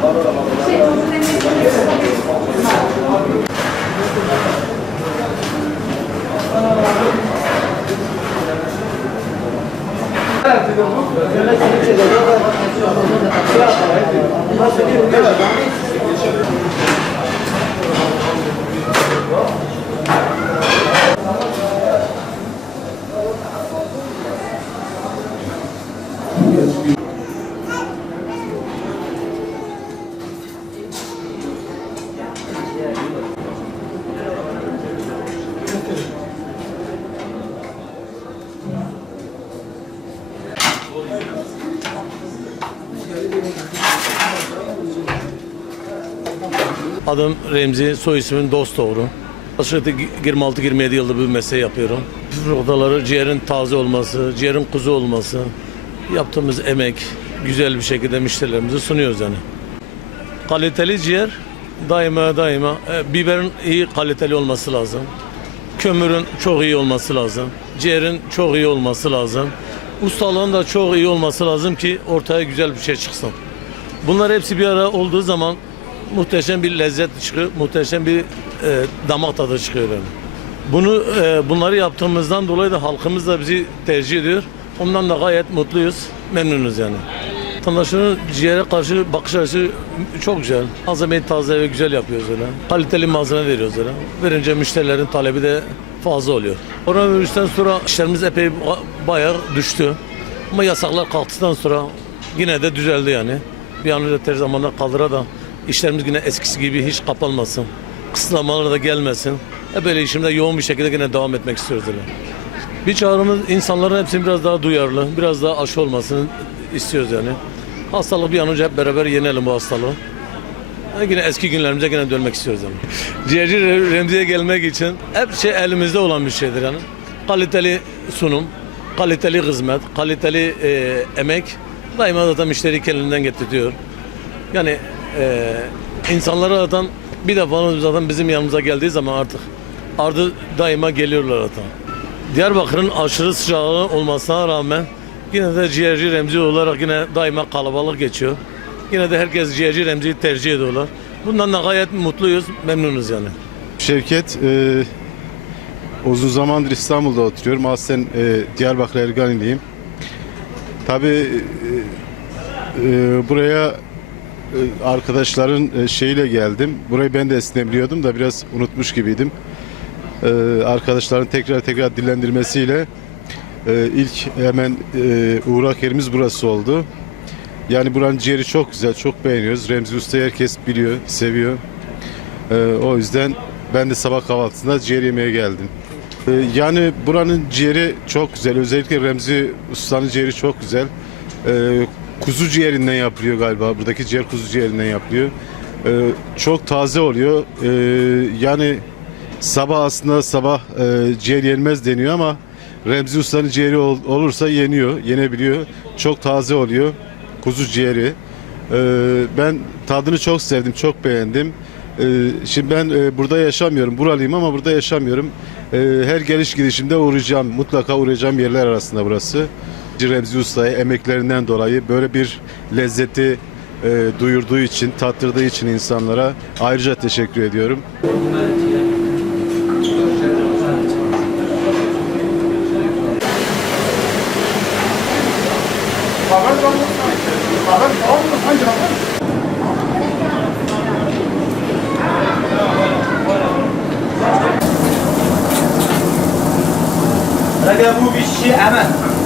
geldiniz. Adım Remzi, soy ismim Dostoğru. Aşırı 26-27 yıldır bu mesleği yapıyorum. Püf noktaları ciğerin taze olması, ciğerin kuzu olması, yaptığımız emek, güzel bir şekilde müşterilerimize sunuyoruz yani. Kaliteli ciğer daima daima e, biberin iyi kaliteli olması lazım. Kömürün çok iyi olması lazım. Ciğerin çok iyi olması lazım. Ustalığın da çok iyi olması lazım ki ortaya güzel bir şey çıksın. Bunlar hepsi bir ara olduğu zaman muhteşem bir lezzet çıkıyor, muhteşem bir e, damak tadı çıkıyor yani. Bunu e, bunları yaptığımızdan dolayı da halkımız da bizi tercih ediyor. Ondan da gayet mutluyuz, memnunuz yani. Vatandaşın ciğere karşı bakış açısı çok güzel. Malzemeyi taze ve güzel yapıyoruz öyle. Kaliteli malzeme veriyoruz öyle. Verince müşterilerin talebi de fazla oluyor. Koronavirüsten sonra işlerimiz epey ba- bayağı düştü. Ama yasaklar kalktıktan sonra yine de düzeldi yani. Bir an önce tez zamanda kaldıra da işlerimiz yine eskisi gibi hiç kapanmasın. Kısıtlamalar da gelmesin. Hep böyle işimde yoğun bir şekilde yine devam etmek istiyoruz öyle. Bir çağrımız insanların hepsinin biraz daha duyarlı, biraz daha aşı olmasını istiyoruz yani. Hastalık bir an önce hep beraber yenelim bu hastalığı. Yani yine eski günlerimize yine dönmek istiyoruz yani. Ciğerci Re- Remzi'ye gelmek için hep şey elimizde olan bir şeydir yani. Kaliteli sunum, kaliteli hizmet, kaliteli e, emek daima zaten müşteri kendinden getiriyor. Yani e, insanlara zaten bir defa zaten bizim yanımıza geldiği zaman artık ardı daima geliyorlar zaten. Diyarbakır'ın aşırı sıcağı olmasına rağmen yine de ciğerci Remzi olarak yine daima kalabalık geçiyor. Yine de herkes ciğerci Remzi'yi tercih ediyorlar. Bundan da gayet mutluyuz, memnunuz yani. Şevket, e, uzun zamandır İstanbul'da oturuyorum. Aslen e, Diyarbakır Erganiliyim. Tabii e, e, buraya arkadaşların e, şeyiyle geldim. Burayı ben de eskiden biliyordum da biraz unutmuş gibiydim. E, arkadaşların tekrar tekrar dillendirmesiyle e, ilk hemen uğrak yerimiz burası oldu. Yani buranın ciğeri çok güzel, çok beğeniyoruz. Remzi Usta'yı herkes biliyor, seviyor. O yüzden ben de sabah kahvaltısında ciğer yemeye geldim. Yani buranın ciğeri çok güzel. Özellikle Remzi Usta'nın ciğeri çok güzel. Kuzu ciğerinden yapılıyor galiba. Buradaki ciğer kuzu ciğerinden yapılıyor. Ee, çok taze oluyor. Ee, yani sabah aslında sabah e, ciğer yenmez deniyor ama Remzi Usta'nın ciğeri ol- olursa yeniyor, yenebiliyor. Çok taze oluyor. Kuzu ciğeri. Ee, ben tadını çok sevdim, çok beğendim. Ee, şimdi ben e, burada yaşamıyorum, buralıyım ama burada yaşamıyorum. Ee, her geliş gidişimde uğrayacağım, mutlaka uğrayacağım yerler arasında burası. Remzi Usta'ya emeklerinden dolayı böyle bir lezzeti e, duyurduğu için, tattırdığı için insanlara ayrıca teşekkür ediyorum. Rəqəbu bir şey əməl.